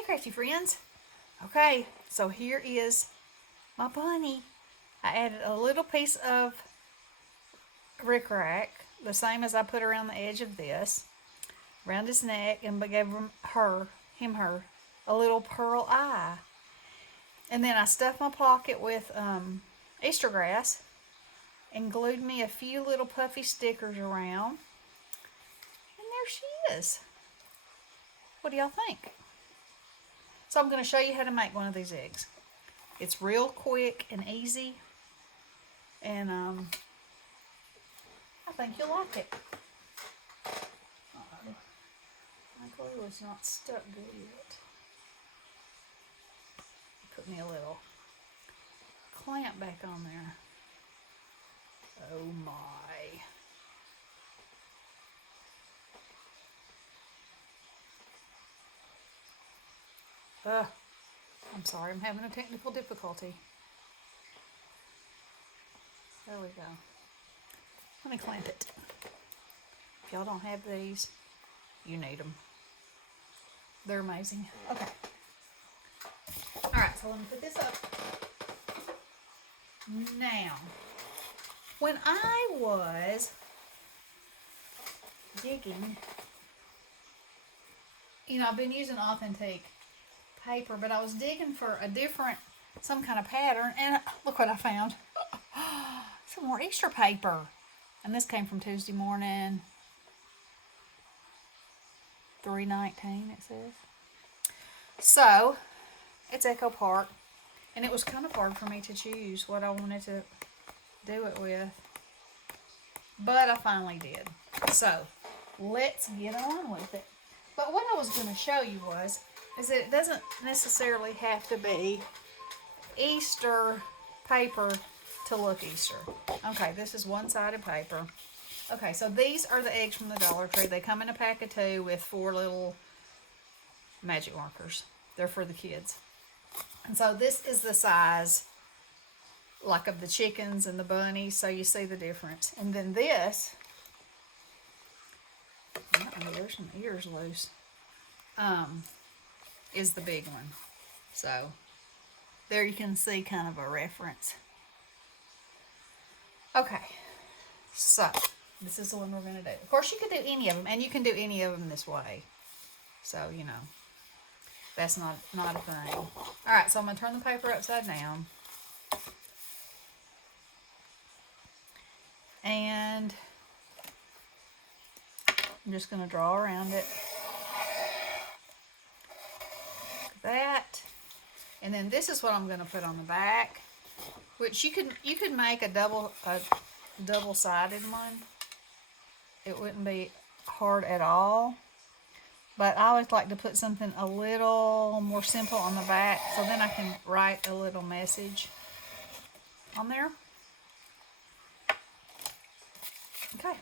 Hey, crafty friends. Okay, so here is my bunny. I added a little piece of rickrack, the same as I put around the edge of this, around his neck, and gave her, a little pearl eye. And then I stuffed my pocket with Easter grass and glued me a few little puffy stickers around. And there she is. What do y'all think? So I'm going to show you how to make one of these eggs. It's real quick and easy, and I think you'll like it. My glue is not stuck good yet. Put me a little clamp back on there. Oh my. I'm sorry, I'm having a technical difficulty. There we go. Let me clamp it. If y'all don't have these, you need them. They're amazing. Okay. Alright, so let me put this up. Now, when I was digging, I've been using authentic paper, but I was digging for some kind of pattern, and look what I found. Some more Easter paper. And this came from Tuesday morning, 3/19 it says. So, it's Echo Park, and it was kind of hard for me to choose what I wanted to do it with, but I finally did. So, let's get on with it. But what I was going to show you is that it doesn't necessarily have to be Easter paper to look Easter. Okay, this is one-sided paper. Okay, so these are the eggs from the Dollar Tree. They come in a pack of 2 with 4 little magic markers. They're for the kids. And so this is the size, like of the chickens and the bunnies, so you see the difference. And then this, there's some ears loose, is the big one. So there you can see kind of a reference. Okay, so this is the one we're going to do. Of course, you could do any of them, and you can do any of them this way. So, that's not a thing. All right, so I'm going to turn the paper upside down. And I'm just going to draw around it. Like that. And then this is what I'm going to put on the back, which you could make a double-sided one. It wouldn't be hard at all. But I always like to put something a little more simple on the back, so then I can write a little message on there. Okay.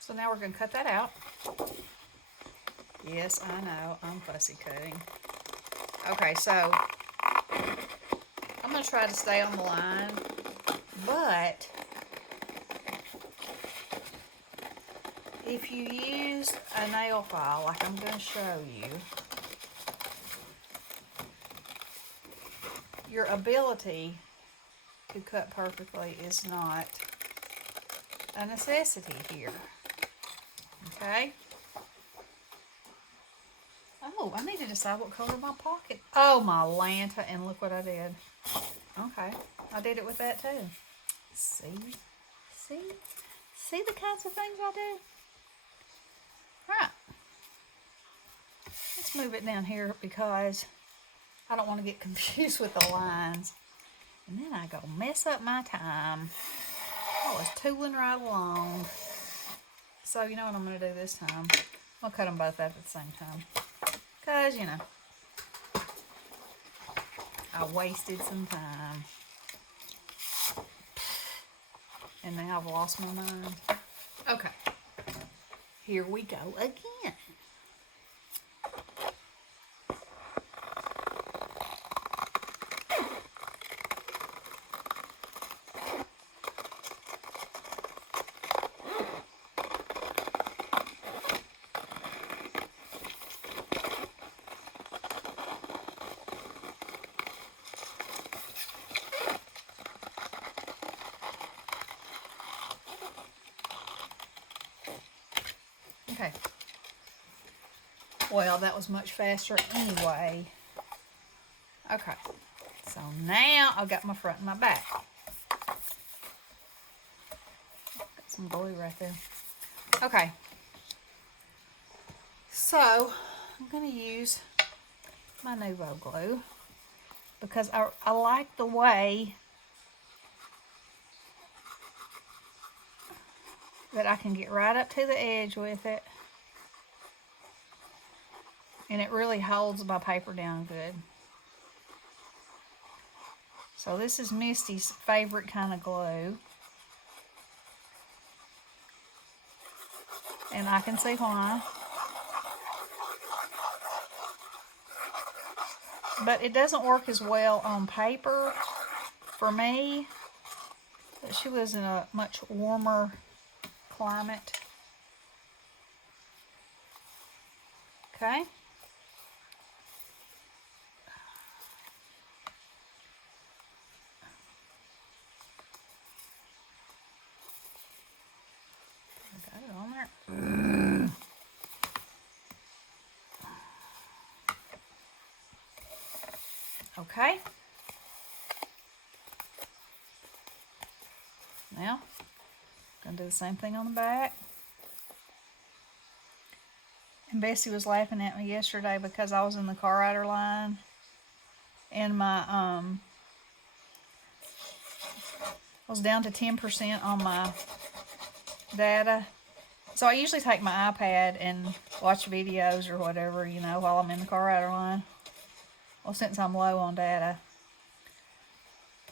So now we're going to cut that out. Yes, I know, I'm fussy cutting. Okay, so I'm going to try to stay on the line, but if you use a nail file, like I'm going to show you, your ability to cut perfectly is not a necessity here. Okay? Oh, I need to decide what color my pocket. Oh, my Lanta, and look what I did. Okay, I did it with that too. See the kinds of things I do? Alright, let's move it down here because I don't want to get confused with the lines. And then I go mess up my time. I was tooling right along. So you know what I'm going to do this time? I'll cut them both up at the same time. Because, I wasted some time. And now I've lost my mind. Okay. Here we go again. Okay. Well, that was much faster anyway. Okay. So now I've got my front and my back. Got some glue right there. Okay. So I'm going to use my Nuvo glue because I like the way that I can get right up to the edge with it. And it really holds my paper down good. So this is Misty's favorite kind of glue. And I can see why. But it doesn't work as well on paper for me. She lives in a much warmer climate. Okay. Got it on there. Okay. Now, gonna do the same thing on the back. And Bessie was laughing at me yesterday because I was in the car rider line and my I was down to 10% on my data. So I usually take my iPad and watch videos or whatever, you know, while I'm in the car rider line. Well, since I'm low on data,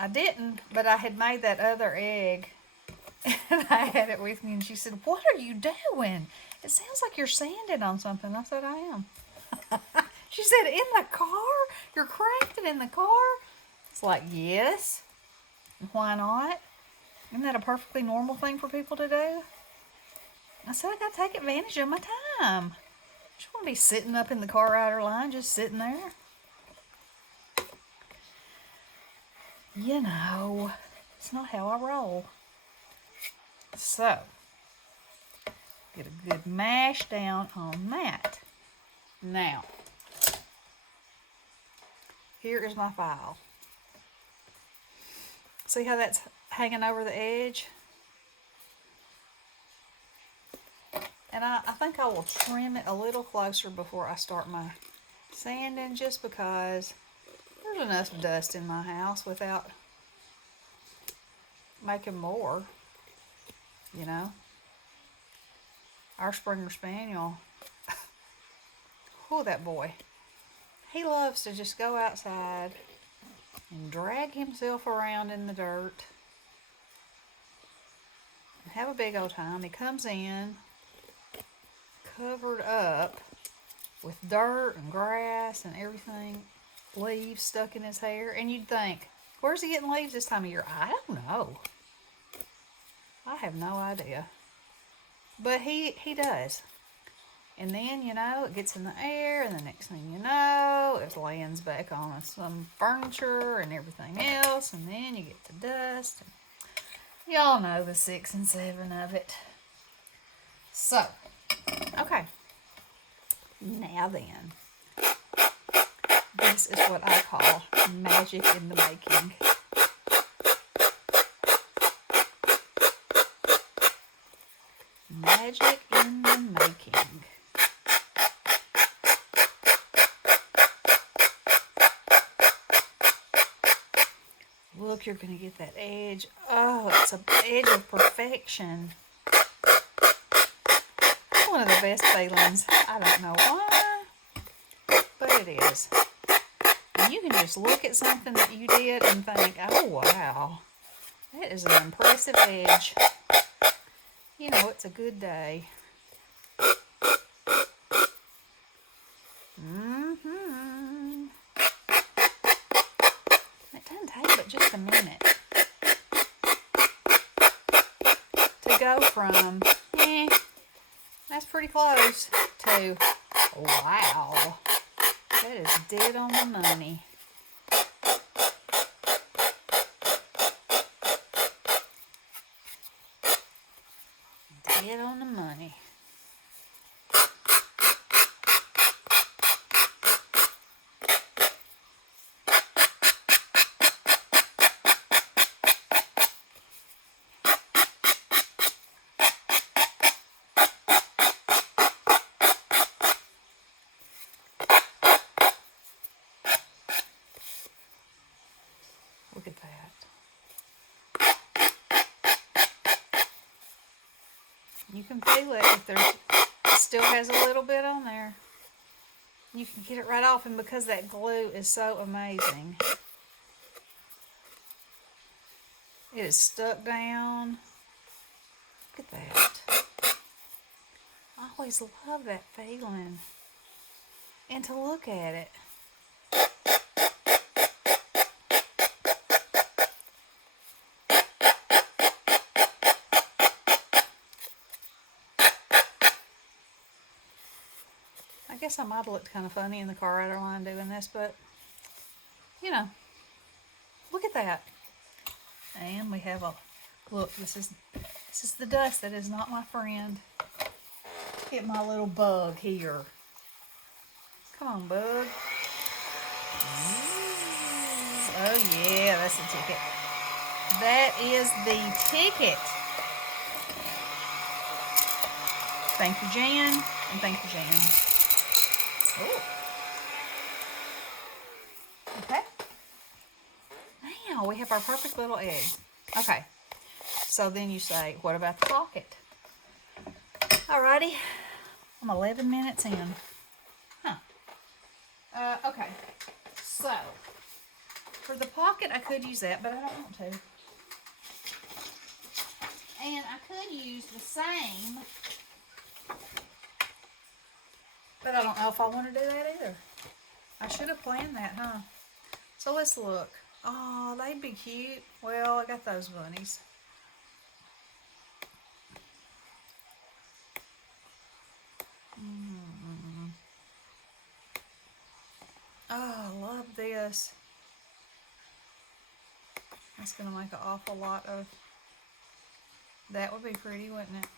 I didn't, but I had made that other egg and I had it with me and she said, "What are you doing? It sounds like you're sanding on something." I said, "I am." She said, "In the car? You're crafting in the car?" It's like, yes. Why not? Isn't that a perfectly normal thing for people to do? I said, I gotta take advantage of my time. I just want to be sitting up in the car rider line, just sitting there. You know, it's not how I roll. So, get a good mash down on that. Now, here is my file. See how that's hanging over the edge? And I think I will trim it a little closer before I start my sanding, just because there's enough dust in my house without making more, you know. Our Springer Spaniel, oh, that boy, he loves to just go outside and drag himself around in the dirt and have a big old time. He comes in covered up with dirt and grass and everything, leaves stuck in his hair, and you'd think, where's he getting leaves this time of year? I don't know. I have no idea. But he does. And then, you know, it gets in the air, and the next thing you know, it lands back on some furniture and everything else, and then you get to dust. And y'all know the 6 and 7 of it. So, okay. Now then, this is what I call magic in the making. Magic in the making. Look, you're going to get that edge. Oh, it's an edge of perfection. One of the best feelings. I don't know why, but it is. And you can just look at something that you did and think, oh, wow, that is an impressive edge. You know, it's a good day. It doesn't take but just a minute to go from, that's pretty close, to, wow, that is dead on the money. Dead on the money. look, it still has a little bit on there. You can get it right off, and because that glue is so amazing, it is stuck down. Look at that. I always love that feeling. And to look at it. I guess I might have looked kind of funny in the car rider line doing this, but, you know, look at that. And we have a, look, this is the dust that is not my friend. Get my little bug here. Come on, bug. Oh yeah, that's the ticket. That is the ticket. Thank you, Jan, and thank you, Jan. Oh. Okay. Now we have our perfect little egg. Okay. So then you say, what about the pocket? Alrighty. I'm 11 minutes in. Okay. So, for the pocket, I could use that, but I don't want to. And I could use the same, but I don't know if I want to do that either. I should have planned that, huh? So let's look. Oh, they'd be cute. Well, I got those bunnies. Oh, I love this. That's going to make an awful lot of... That would be pretty, wouldn't it?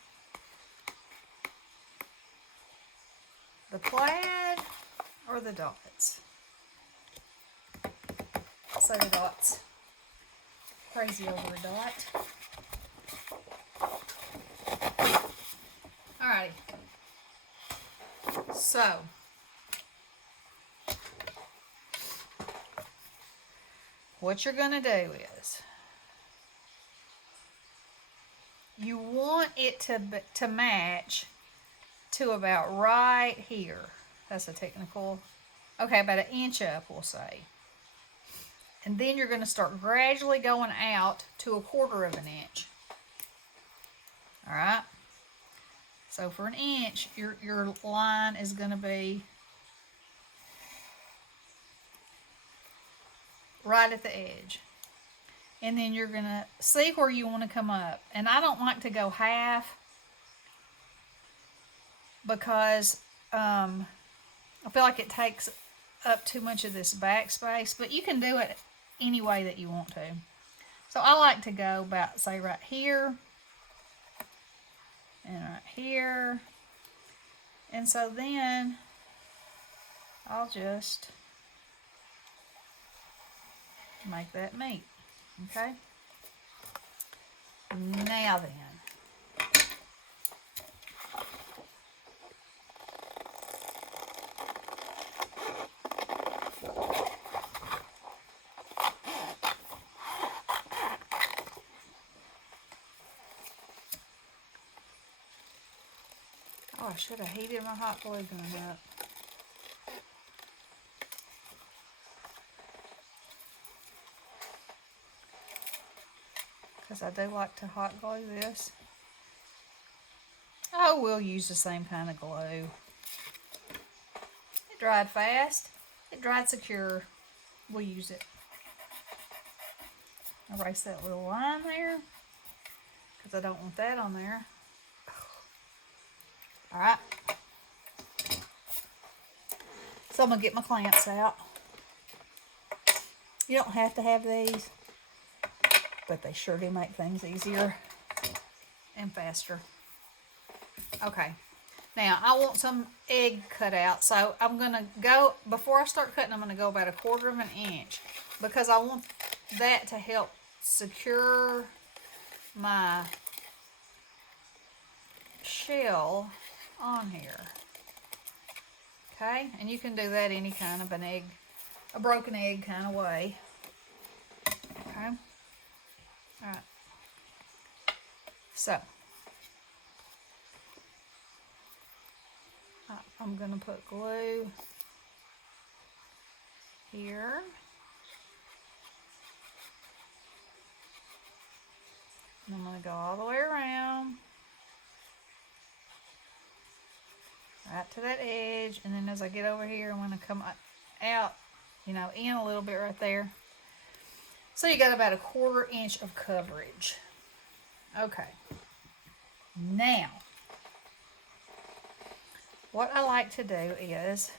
The plaid or the dots? So the dots. Crazy over a dot. Alrighty. So, what you're going to do is, you want it to match to about right here. That's a technical. Okay, about 1 inch up, we'll say. And then you're going to start gradually going out to 1/4 of an inch. All right. So for 1 inch, your line is going to be right at the edge. And then you're going to see where you want to come up. And I don't like to go half because I feel like it takes up too much of this backspace. But you can do it any way that you want to. So I like to go about, say, right here. And right here. And so then I'll just make that meet. Okay? Now then. Oh, I should have heated my hot glue gun up. Because I do like to hot glue this. Oh, we'll use the same kind of glue. It dried fast. It dried secure. We'll use it. Erase that little line there. Because I don't want that on there. Alright. So I'm going to get my clamps out. You don't have to have these, but they sure do make things easier and faster. Okay. Now, I want some egg cut out, so I'm going to go, before I start cutting, I'm going to go about 1/4 of an inch because I want that to help secure my shell on here. Okay, and you can do that any kind of an egg, a broken egg kind of way. Okay, all right. So I'm going to put glue here. And I'm going to go all the way around. Right to that edge. And then as I get over here, I'm going to come out, in a little bit right there. So you got about a 1/4 inch of coverage. Okay. Now, what I like to do is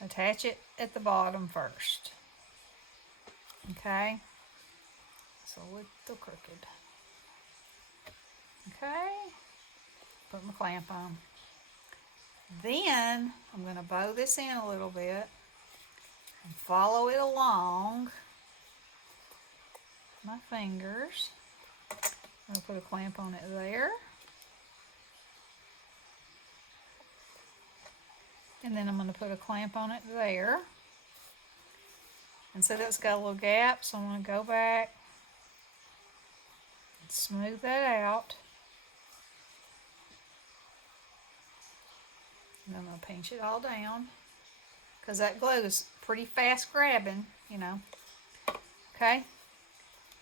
attach it at the bottom first. Okay? It's a little crooked. Okay? Put my clamp on. Then I'm going to bow this in a little bit and follow it along my fingers. I'm going to put a clamp on it there. And then I'm going to put a clamp on it there. And so that's got a little gap, so I'm going to go back and smooth that out. And I'm going to pinch it all down, because that glue is pretty fast grabbing, Okay.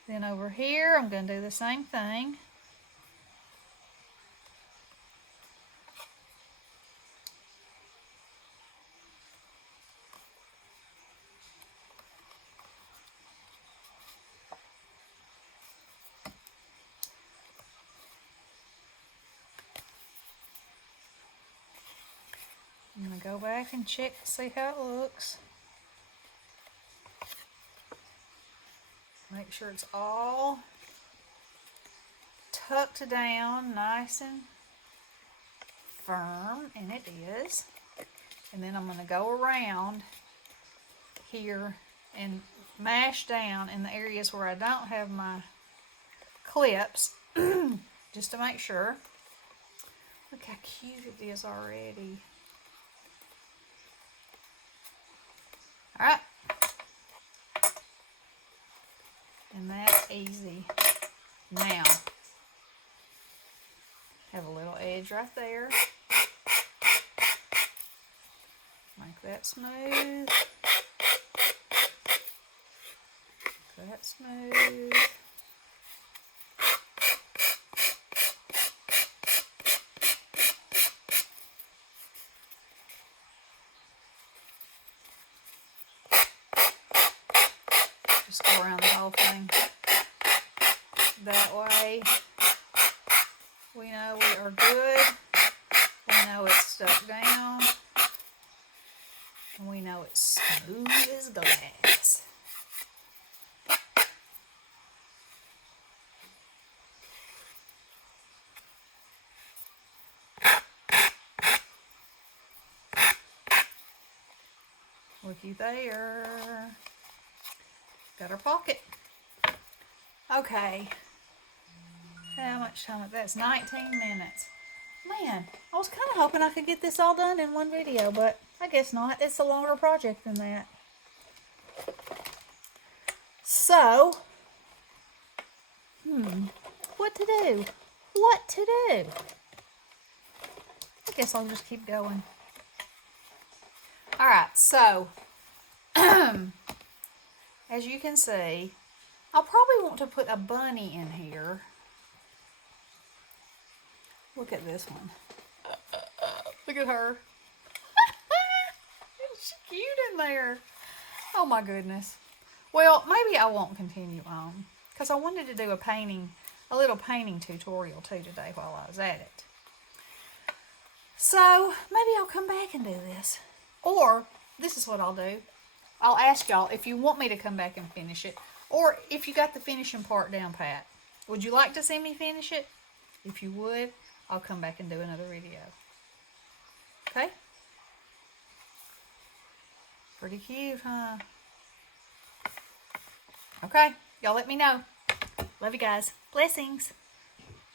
Then over here, I'm going to do the same thing. I'm going to go back and check to see how it looks. Make sure it's all tucked down nice and firm, and it is. And then I'm going to go around here and mash down in the areas where I don't have my clips, just to make sure. Look how cute it is already. Alright. And that's easy. Now, have a little edge right there. Make that smooth. That smooth. Just go around the whole thing. That way we know we are good. We know it's stuck down. And we know it's smooth as glass. Looky there. Got our pocket. Okay. How much time? That's 19 minutes. Man, I was kind of hoping I could get this all done in one video, but I guess not. It's a longer project than that. So, what to do? What to do? I guess I'll just keep going. Alright, so, as you can see, I'll probably want to put a bunny in here. Look at this one. Look at her. She's cute in there. Oh my goodness. Well, maybe I won't continue on, because I wanted to do a little painting tutorial too today while I was at it. So maybe I'll come back and do this. Or this is what I'll do. I'll ask y'all if you want me to come back and finish it, or if you got the finishing part down pat. Would you like to see me finish it? If you would, I'll come back and do another video. Okay? Pretty cute, huh? Okay, y'all let me know. Love you guys. Blessings.